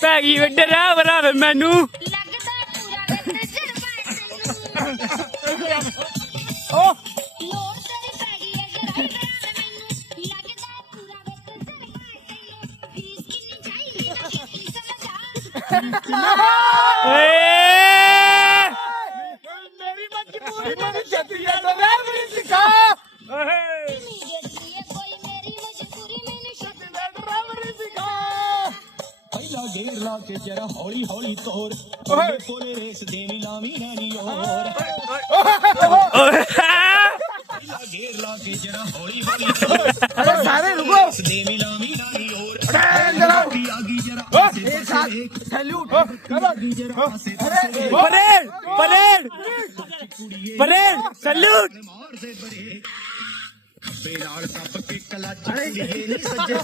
पै गई डरा बरा मैनू गेर ला के जरा हौली हौली तोर कोले रेस देवी लामी रानी और गेर ला के जरा हौली हौली तोर सारे रुको देवी लामी रानी और आगी जरा एक साथ सैल्यूट आगी जरा से परेड परेड परेड सैल्यूट मार से बरे बेलाल टप के कला चढ़े नहीं सजे